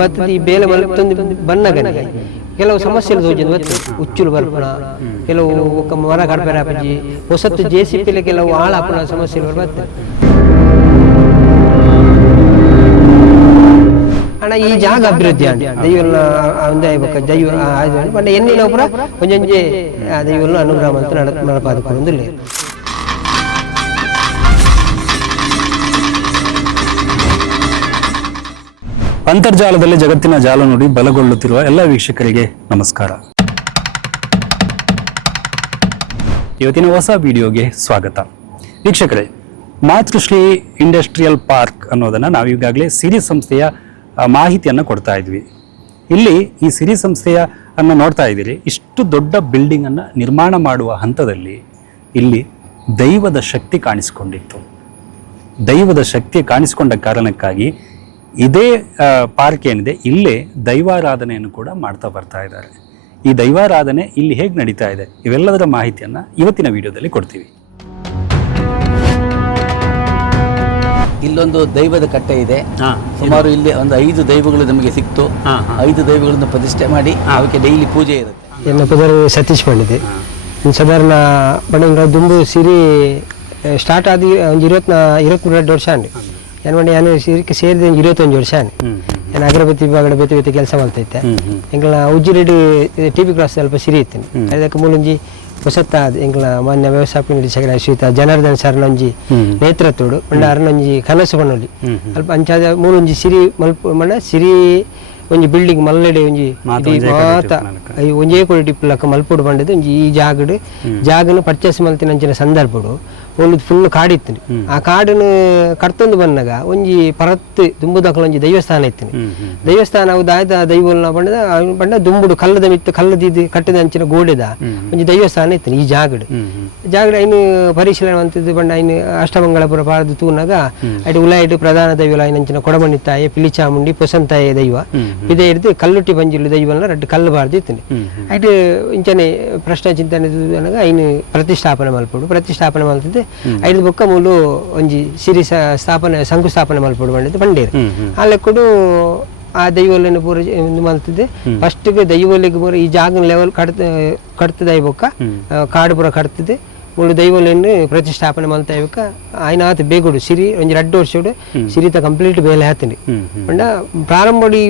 ಬತ್ತದ ಬೇಲೆ ಮಲ್ತೊಂದು ಬನ್ನಗನೆ ಕೆಲವು ಸಮಸ್ಯೆలు ತೋಜಂದು ಬತ್ತೆ ಉಚ್ಚುಲು ಬರ್ಪಣ ಕೆಲವು ಒಕ್ಕ ಮರ ಕಡಪೆರ ಆಪಜಿ ಹೊಸತ್ತು JCP ಕೆಲವು ಆಳ ಆಪಣ ಸಮಸ್ಯೆలు ಬತ್ತೆ ಅಣ್ಣ ಈ ಜಾಗ ಅಭಿವೃದ್ಧಿ ಅಂడి ದೈವನ ಒಂದೇ ಬಕ್ಕ ದೈವ ಬಂಡ ಎನ್ನಿನ ಪುರ ಒಂಜಂಜೆ ದೈವನ ಅನುಗ್ರಹ ಅಂತ ನಡಪಾದಕೊಂದಿಲ್ಲ ಅಂತರ್ಜಾಲದಲ್ಲಿ ಜಗತ್ತಿನ ಜಾಲ ನೋಡಿ ಬಲಗೊಳ್ಳುತ್ತಿರುವ ಎಲ್ಲ ವೀಕ್ಷಕರಿಗೆ ನಮಸ್ಕಾರ. ಇವತ್ತಿನ ಹೊಸ ವಿಡಿಯೋಗೆ ಸ್ವಾಗತ. ವೀಕ್ಷಕರೇ, ಮಾತೃಶ್ರೀ ಇಂಡಸ್ಟ್ರಿಯಲ್ ಪಾರ್ಕ್ ಅನ್ನೋದನ್ನು ನಾವು ಈಗಾಗಲೇ ಸಿರಿ ಸಂಸ್ಥೆಯ ಮಾಹಿತಿಯನ್ನು ಕೊಡ್ತಾ ಇದ್ವಿ. ಇಲ್ಲಿ ಈ ಸಿರಿ ಸಂಸ್ಥೆಯ ಅನ್ನು ನೋಡ್ತಾ ಇದ್ದೀರಿ. ಇಷ್ಟು ದೊಡ್ಡ ಬಿಲ್ಡಿಂಗ್ ಅನ್ನು ನಿರ್ಮಾಣ ಮಾಡುವ ಹಂತದಲ್ಲಿ ಇಲ್ಲಿ ದೈವದ ಶಕ್ತಿ ಕಾಣಿಸಿಕೊಂಡಿತ್ತು. ದೈವದ ಶಕ್ತಿ ಕಾಣಿಸಿಕೊಂಡ ಕಾರಣಕ್ಕಾಗಿ ಇದೇ ಪಾರ್ಕ್ ಏನಿದೆ ಇಲ್ಲೇ ದೈವಾರಾಧನೆಯನ್ನು ಕೂಡ ಮಾಡ್ತಾ ಬರ್ತಾ ಇದ್ದಾರೆ. ಈ ದೈವಾರಾಧನೆ ಇಲ್ಲಿ ಹೇಗೆ ನಡೀತಾ ಇದೆ ಇವೆಲ್ಲದರ ಮಾಹಿತಿಯನ್ನು ಇವತ್ತಿನ ವಿಡಿಯೋದಲ್ಲಿ ಕೊಡ್ತೀವಿ. ಇಲ್ಲೊಂದು ದೈವದ ಕಟ್ಟೆ ಇದೆ. ಸುಮಾರು ಇಲ್ಲಿ ಒಂದು 5 ದೈವಗಳು ನಮಗೆ ಸಿಕ್ತು. 5 ದೈವಗಳನ್ನು ಪ್ರತಿಷ್ಠೆ ಮಾಡಿ ಅವಕ್ಕೆ ಡೈಲಿ ಪೂಜೆ ಇರುತ್ತೆ. ಎನ್ನ ಪದರ್ ಸತೀಶ್ ಬಂದಿದೆ ಸಾಧಾರಣ ಬಣ್ಣ ದುಂಬು ಸಿರಿ ಸ್ಟಾರ್ಟ್ ಆದ ಒಂದು 22 ವರ್ಷ ಅಂడి ನಾನು ಸಿರಿಕೆ ಸೇರಿದ 21 ವರ್ಷ ನಾನು ಅಗರಬತ್ತಿ ವಿಭಾಗದ ಬೇತೆ ಕೆಲಸ ಮಾಡ್ತೈತೆ. ಎಂಗಳ ಉಜ್ಜಿರೆಡ್ಡಿ TP ಕ್ರಾಸ್ ಸ್ವಲ್ಪ ಸಿರಿ ಇತ್ತೇನೆ ಅದಕ್ಕೆ ಮೂಲಂಜಿ ಹೊಸತ್ತ ಎಂಗಳ ಮಾನ್ಯ ವ್ಯವಸ್ಥಾಪಕ ನಿರ್ದೇಶಕರ ಶ್ರೀಯುತ ಜನಾರ್ದನ್ ಸರ್ನೊಂಜಿ ನೇತೃತ್ವಡು ಪಂಡ ಅರ್ನೊಂಜಿ ಕನಸು ಬಣ್ಣೊಲಿ ಅಲ್ಪ ಅಂಚಾದ ಮೂಲೊಂಜಿ ಸಿರಿ ಮಲ್ಪ ಮಣ್ಣ ಸಿರಿ ಒಂಜಿ ಬಿಲ್ಡಿಂಗ್ ಮಲ್ಲೆಡೆ ಒಂಜಿ ಮಾತ ಒಂಜೇ ಕೋಟಿ ಟಿಪ್ಪಲಕ್ಕ ಮಲ್ಪುಡು ಬಂಡದು ಒಂಜಿ ಈ ಜಾಗನು ಪರ್ಚೇಸ್ ಮಲ್ತಿನ ಅಂಚಿನ ಸಂದರ್ಭಡು ಒಂದು ಫುಲ್ ಕಾಡಿತ್ತು. ಆ ಕಾಡನ್ನು ಕಟ್ತೊಂದು ಬಂದಾಗ ಒಂಜಿ ಪರತ್ತು ದುಂಬುದಕ್ಕಲ ಒಂಜಿ ದೈವಸ್ಥಾನ ಇತ್ತು. ದೈವಸ್ಥಾನ ದಾಯ್ದ ದೈವಲ್ನ ಬಂಡ ದುಂಬುಡು ಕಲ್ಲದ ಮಿತ್ತು ಕಲ್ಲದಿದ್ದು ಕಟ್ಟದ ಅಂಚಿನ ಗೋಡೆದ ಒಂಜಿ ದೈವಸ್ಥಾನ ಇತ್ತು. ಈ ಜಾಗಡ ಐನು ಪರಿಶೀಲನೆ ಅಂತಿದ್ದು ಬಂಡ ಐನು ಅಷ್ಟಮಂಗಳಪುರ ಪಾರದು ತೂನಾಗ ಅಡಿ ಉಲಾಯಿಡು ಪ್ರಧಾನ ದೈವಲ ಐನಂಚಿನ ಕೊಡಮಣಿತಾಯೆ ಪಿಲಿಚಾಮುಂಡಿ ಪೊಸಂತಾಯ ದೈವ ಇದೇ ಹಿಡಿದು ಕಲ್ಲುಟ್ಟಿ ಬಂಜಿಲು ದೈವಲ್ನ ರಡ್ಡು ಕಲ್ಲು ಬಾರ್ದು ಇತ್ತು. ಐಟು ಇಂಚನೆ ಪ್ರಶ್ನೆ ಚಿಂತನೆ ಐನು ಪ್ರತಿಷ್ಠಾಪನೆ ಮಲ್ಪಡು ಐದು ಬೊಕ್ಕ ಮೂಲು ಒಂಜಿ ಸಿರಿ ಶಂಕುಸ್ಥಾಪನೆ ಮಲ್ಪಡು ಬಂದಿದ್ದು ಬಂಡೇರು ಆ ಲೆಕ್ಕಡು ಆ ದೈವಲನ್ನು ಪೂರ ಮಲ್ತಿದ್ದೆ. ಫಸ್ಟ್ಗೆ ದೈವಲಿಗೆ ಪೂರ ಈ ಜಾಗ ಲೆವೆಲ್ ಕಟ್ತದ ಬೊಕ್ಕ ಕಾಡು ಪೂರ ಕಟ್ತಿದ್ದೆ ಮೂಲು ದೈವಲನ್ನು ಪ್ರತಿಷ್ಠಾಪನೆ ಮಲ್ತಾ ಇವಾಗ ಆಯ್ನಾತ್ ಬೇಗುಡು ಸಿರಿ ಒಂಜಿ 2 ವರ್ಷಡು ಸಿರಿತ ಕಂಪ್ಲೀಟ್ ಬೇಲೆ ಹಾತೀನಿ ಬಂಡ ಪ್ರಾರಂಭಡಿ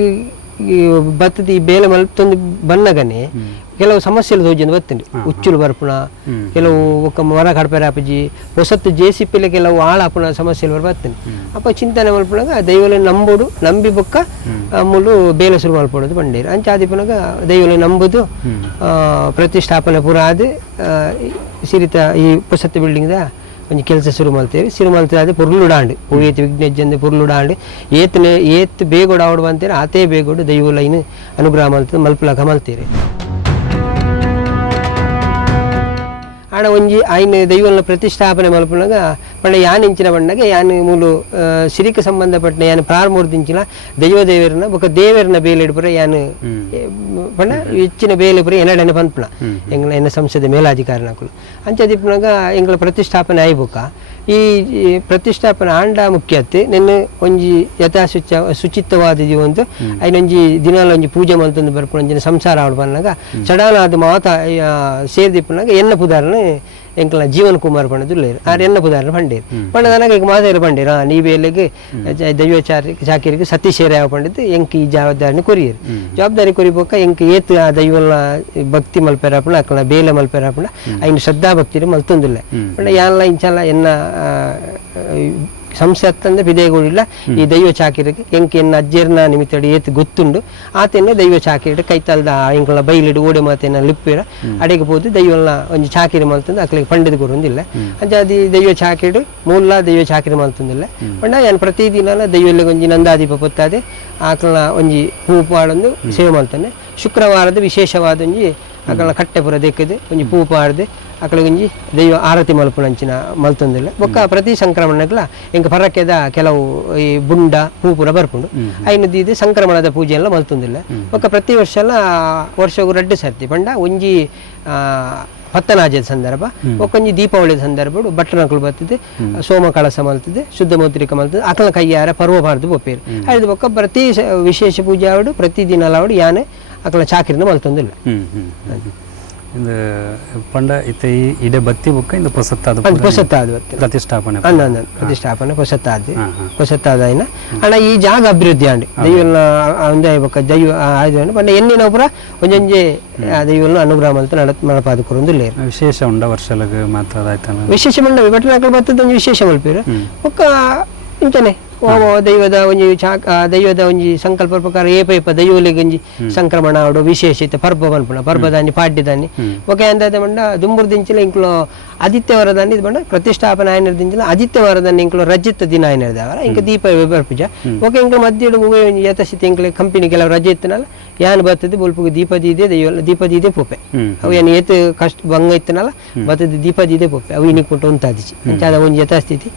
ಬತ್ತದ ಈ ಬೇಲೆ ಮಲ್ತೊಂದು ಬನ್ನಗನೆ ಕೆಲವು ಸಮಸ್ಯೆలు ತೋಜಂದು ಬತ್ತಂడి ಉಚ್ಚುಲು ಬರ್ಪುಣ ಕೆಲವು ಒಕ್ಕ ಮರ ಕಡಪೆರ ಆಪಜಿ ಹೊಸತ್ತು JCP ಕೆಲವು ಆಳ ಆಪುಣ ಸಮಸ್ಯೆలు ಬರ್ತಂడి ಅಪ್ಪ ಚಿಂತನೆ ಮಲ್ಪುನಾಗ ದೈವలను ನಂಬಿ ಬೊಕ್ಕ ಮೂಲು ಬೇಲೆ ಶುರು ಮಲ್ಪಡೋದು ಬಂಡೇರು ಅಂಚ ಆದಿಪುನಾಗ ದೈವలను ನಂಬುದು ಪ್ರತಿಷ್ಠಾಪನೆ ಪೂರ ಆದ ಸಿರಿತ ಈ ಹೊಸತ್ತು ಬಿಲ್ಡಿಂಗ್ದ ಒಂಜಿ ಕೆಲಸ ಶುರು ಮಲ್ತೇವೆ ಅದೇ ಪುರ್ಲುಡಾಂಡು ಪೂಯೇತಿ ವಿಘ್ನೇಜ್ಜಂದೆ ಪುರ್ಲುಡಾಂಡು ಏತ್ ಬೇಗೋಡು ಆವಡು ಬಂತೇರೆ ಆತೇ ಬೇಗೋಡು ದೈವಲೈನು ಅನುಗ್ರಹ ಮಲ್ಪಲಕ ಮಲ್ತೇರೆ ಆಡ ಒಂಜಿ ಆಯ್ನ ದೈವನ ಪ್ರತಿಷ್ಠಾಪನೆ ಮಲ್ಪನಾಗ ಪಂಡ ಯಾನ್ ಇಂಚಿನ ಬಣ್ಣಗ ಯಾನ್ ಮೂಲು ಸಿರಿಕ ಸಂಬಂಧಪಟ್ಟ ಯಾನ್ ಪ್ರಾರಂಭದಿಂಚಿನ ದೇವರನ್ನ ಬೊಕ್ಕ ದೇವರನ್ನ ಬೇಲೆಡು ಪುರ ಯಾನ್ ಪಂಡ ಹೆಚ್ಚಿನ ಬೇಲೆ ಪುರ ಎನಡನೆ ಪಂಪುಣ ಎಂಗಳ ಎನ್ನ ಸಂಸ್ಥೆದ ಮೇಲಾಧಿಕಾರಿನಕುಲು ಅಂಚದಿಪ್ಪನಾಗ ಎಂಗಳ ಪ್ರತಿಷ್ಠಾಪನೆ ಆಯ್ಬೊಕ್ಕ ಈ ಪ್ರತಿಷ್ಠಾಪನೆ ಆಂಡ ಮುಖ್ಯತೆ ನೆನ್ನ ಒಂಜಿ ಶುಚಿತ್ವವಾದ ಒಂದು ಐನೊಂಜಿ ದಿನಾಲ ಒಂಜಿ ಪೂಜೆ ಮಲ್ತೊಂದು ಬರ್ಪುಣ ಒಂಜಿನ ಸಂಸಾರ ಆವಡು ಬಂದಾಗ ಚಡಾನಾದ ಮಾತ ಸೇರಿದಿಪ್ಪನಾಗ ಎನ್ನ ಪುದಾರನ ಎಂಕಲ ಜೀವನ್ ಕುಮಾರ್ ಪಂಡದುಲ್ಲೇರು ಆರು ಎನ್ನ ಪುದಾರನ ಪಂಡೇರು ಪಂಡ ನನಗೆ ಈಗ ಮಾತಾಡಿ ಪಂಡೇರು ನೀವೇಲೆಗೆ ಚಾಕಿರಿಗೆ ಸತೀಶೇರ ಯಾವ ಪಂಡಿದ್ದು ಎಂಕ್ ಈ ಜವಾಬ್ದಾರಿನ ಕೊರಿಯರು ಜವಾಬ್ದಾರಿ ಕೊರಿಬೋಕ ಎಂಕ್ ಏತ್ ಆ ದೈವಲ್ನ ಭಕ್ತಿ ಮಲ್ಪೆರಾಪುಣ ಅಕ್ಕಲ ಬೇಲೆ ಮಲ್ಪೆರಾಪುಣ ಐನು ಶ್ರದ್ಧಾ ಭಕ್ತಿರು ಮಲ್ತೊಂದಿಲ್ಲ ಪಂಡ ಯಾನ್ಲ ಇಂಚಲ್ಲ ಎನ್ನ ಸಂಸ್ಥೆ ಹತ್ತಂದ್ರೆ ಬಿದೇಗೋಡಿಲ್ಲ ಈ ದೈವ ಚಾಕಿರಿಗೆ ಎಂಕ್ ಎನ್ನ ಅಜ್ಜೇರ್ನ ನಿಮಿತ್ತಡಿ ಏತ್ ಗೊತ್ತುಂಡು ಆತೇನೆ ದೈವ ಚಾಕಿರಿಡು ಕೈತಲ್ದ ಎಂಕಲ ಬೈಲಿಡು ಓಡೆ ಮಾತೇನ ಲಿಪ್ಪಿರ ಅಡೆಗೆ ಹೋದು ದೈವಲ್ನ ಒಂಜಿ ಚಾಕಿರಿ ಮಲ್ತಂದು ಅಕ್ಲಿಗೆ ಪಂಡಿತ ಕೊರೊಂದಿಲ್ಲ ಅಂಚಾದಿ ದೈವ ಚಾಕಿಡು ಮೂಲ ದೈವ ಚಾಕಿರಿ ಮಲ್ತೊಂದಿಲ್ಲ ಪಂಡ ಯಾನ್ ಪ್ರತಿದಿನ ದೈವಲ್ಲಿಗೆ ಒಂಜಿ ನಂದಾದೀಪ ಪೊತ್ತಾದೆ ಆಕಲ್ನ ಒಂಜಿ ಹೂ ಪಾಡೊಂದು ಸೇವೆ ಮಲ್ತಾನೆ. ಶುಕ್ರವಾರದ ವಿಶೇಷವಾದ ಒಂಜಿ ಅಕಲ್ನ ಕಟ್ಟೆ ಪುರ ದೆಕ್ಕದೆ ಒಂಜಿ ಪೂ ಪಾಡ್ದೆ ಅಕಳಿಗೊಂಜಿ ದೈವ ಆರತಿ ಮಲ್ಪುನಂಚಿನ ಮಲ್ತೊಂದಿಲ್ಲ ಬೊಕ್ಕ ಪ್ರತಿ ಸಂಕ್ರಮಣಗಳ ಎಂಕ ಪರಕ್ಕೆದ ಕೆಲವು ಈ ಬುಂಡ ಹೂಪುರ ಬರ್ಪುಂಡು ಐನದಿದ್ದು ಸಂಕ್ರಮಣದ ಪೂಜೆ ಎಲ್ಲ ಮಲ್ತೊಂದಿಲ್ಲ ಬೊಕ್ಕ ಪ್ರತಿ ವರ್ಷ ಎಲ್ಲ ವರ್ಷಗೂ 2 ಸರ್ತಿ ಪಂಡ ಒಂಜಿ ಪತ್ತನಾಜದ ಸಂದರ್ಭ ಒಕ್ಕೊಂಜಿ ದೀಪಾವಳಿ ಸಂದರ್ಭ ಬಟ್ಟನಕಲು ಬರ್ತದೆ ಸೋಮ ಕಳಸ ಮಲ್ತದೆ ಶುದ್ಧ ಮೋದ್ರಿಕ ಮಲ್ತದೆ ಅಕಲ ಕೈಯಾರ ಪರ್ವ ಬಾರ್ದು ಬೊಪ್ಪೇರು ಐದು ಬೊಕ್ಕ ಪ್ರತಿ ವಿಶೇಷ ಪೂಜೆ ಆವಡು ಪ್ರತಿ ದಿನ ಆವಡು ಯಾನೆ ಅಕಲ ಚಾಕಿರಿನ ಮಲ್ತೊಂದಿಲ್ಲ ಇದು ಪಂಡ ಇತ್ತೆ ಇಡೆ ಬತ್ತಿ ಬುಕ್ಕ ಇಂದ ಪೊಸತ್ತಾದ ಪೊಸತ್ತಾದ ಪ್ರತಿಷ್ಠಾಪನೆ ಪ್ರತಿಷ್ಠಾಪನೆ ಪೊಸತ್ತಾದ ಅಣ್ಣ ಈ ಜಾಗ ಅಭಿವೃದ್ಧಿ ಅಂಡಿ ದೈವಲ್ನ ಒಂದೇ ಬೊಕ್ಕ ದೈವ ಆಯ್ತು ಪಂಡ ಎನ್ನಿನ ಪುರ ಒಂಜೊಂಜೆ ದೈವಲ್ನ ಅನುಗ್ರಹ ಮಲ್ತ ನಡಪಾದ ಕೊರೊಂದು ವಿಶೇಷ ಉಂಡ ವರ್ಷಲಗ ಮಾತ್ರ ಆಯ್ತಾನ ವಿಶೇಷ ಮಂಡ ವಿಭಟನಾಕಲ್ ಬರ್ತದ ಒಂಜಿ ವಿಶೇಷ ಮಲ್ಪೇರು ಬೊಕ್ಕ ಇಂಚನೆ ದೈವದ ಒಂಜಿ ದೈವದ ಒಂಜಿ ಸಂಕಲ್ಪ ಪ್ರಕಾರ ಏಪ ದೈವಲಿಗೆ ಒಂಜಿ ಸಂಕ್ರಮಣ ಆವಡು ವಿಶೇಷತೆ ಪರ್ಬ ಮನ್ಪುಣ ಪರ್ಬದಾನಿ ಪಾಡ್ಯದಾನಿ ಒಕೆ ಅಂದಾದ ಮಂಡ ದುಂಬುರ್ದಿಂಚಿಲ ಇಂಕ್ಲು ಆದಿತ್ಯವಾರದಾನಿ ಇದು ಬಂಡ ಪ್ರತಿಷ್ಠಾಪನೆ ಆಯ್ನರ್ದಿಂಚಿಲ ಆದಿತ್ಯವಾರದಾನಿ ಇಂಕ್ಲು ರಜತ ದಿನ ಆಯ್ನರ್ದಾವಲ್ಲ ಇಂಕ ದೀಪ ಬರ್ಪುಜ ಒಕೆ ಇಂಕ್ಲು ಮಧ್ಯಡು ಮುವೆ ಯಥಸ್ಥಿತಿ ಇಂಕ್ಲೆ ಕಂಪನಿ ಕೆಲವು ರಜೆ ಇತ್ತನಲ್ಲ ಯಾನ್ ಬರ್ತದೆ ಬೊಲ್ಪುಗ ದೀಪದಿದೆ ದೀಪದಿದೆ ಪೋಪೆ ಅವು ಏನು ಏತು ಕಷ್ಟ ಭಂಗ ಇತ್ತನಲ್ಲ ಬರ್ತದೆ ದೀಪದಿದೆ ಪೋಪೆ ಅವು ಇನ್ನಿಕ್ ಕೊಟ್ಟು ಉಂತಾದಿಚಿ ಅಂಚಾದ ಒಂಜಿ ಯಥಾಸ್ಥಿತಿ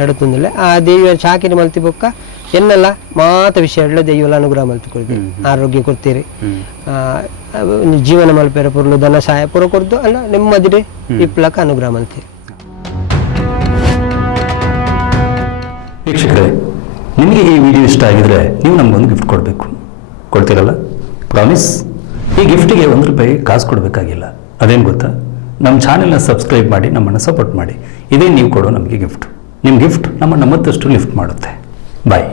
ನಡುತ್ತುಂದಿಲ್ಲ ಆ ದೇವಿಯ ಚಾಕಿನ ಮಲ್ತಿ ಬೊಕ್ಕ ಎನ್ನೆಲ್ಲ ಮಾತ ವಿಷಯ ದೈವಲ ಅನುಗ್ರಹ ಮಲ್ತಿ ಕೊಡ್ತೀರಿ ಆರೋಗ್ಯ ಕೊಡ್ತೀರಿ ಜೀವನ ಮಲ್ಪೇರ ಪುರ್ಲು ಧನ ಸಹಾಯ ಪುರ ಕೊಡ್ದು ಅಲ್ಲ ನೆಮ್ಮದಿರಿ ಇಪ್ಲಕ ಅನುಗ್ರಹ ಮಲ್ತೀರಿ. ವೀಕ್ಷಕರೇ, ನಿಮಗೆ ಈ ವಿಡಿಯೋ ಇಷ್ಟ ಆಗಿದ್ರೆ ನೀವು ನಮಗೊಂದು ಗಿಫ್ಟ್ ಕೊಡಬೇಕು. ಕೊಡ್ತೀರಲ್ಲ? ಪ್ರಾಮಿಸ್. ಈ ಗಿಫ್ಟಿಗೆ ₹1 ಕಾಸು ಕೊಡಬೇಕಾಗಿಲ್ಲ. ಅದೇನು ಗೊತ್ತಾ? ನಮ್ಮ ಚಾನೆಲ್ನ ಸಬ್ಸ್ಕ್ರೈಬ್ ಮಾಡಿ ನಮ್ಮನ್ನು ಸಪೋರ್ಟ್ ಮಾಡಿ. ಇದೇ ನೀವು ಕೊಡೋ ನಮಗೆ ಗಿಫ್ಟ್. ನಿಮ್ಮ ಗಿಫ್ಟ್ ನಮ್ಮನ್ನು ಮತ್ತಷ್ಟು ಲಿಫ್ಟ್ ಮಾಡುತ್ತೆ. ಬಾಯ್.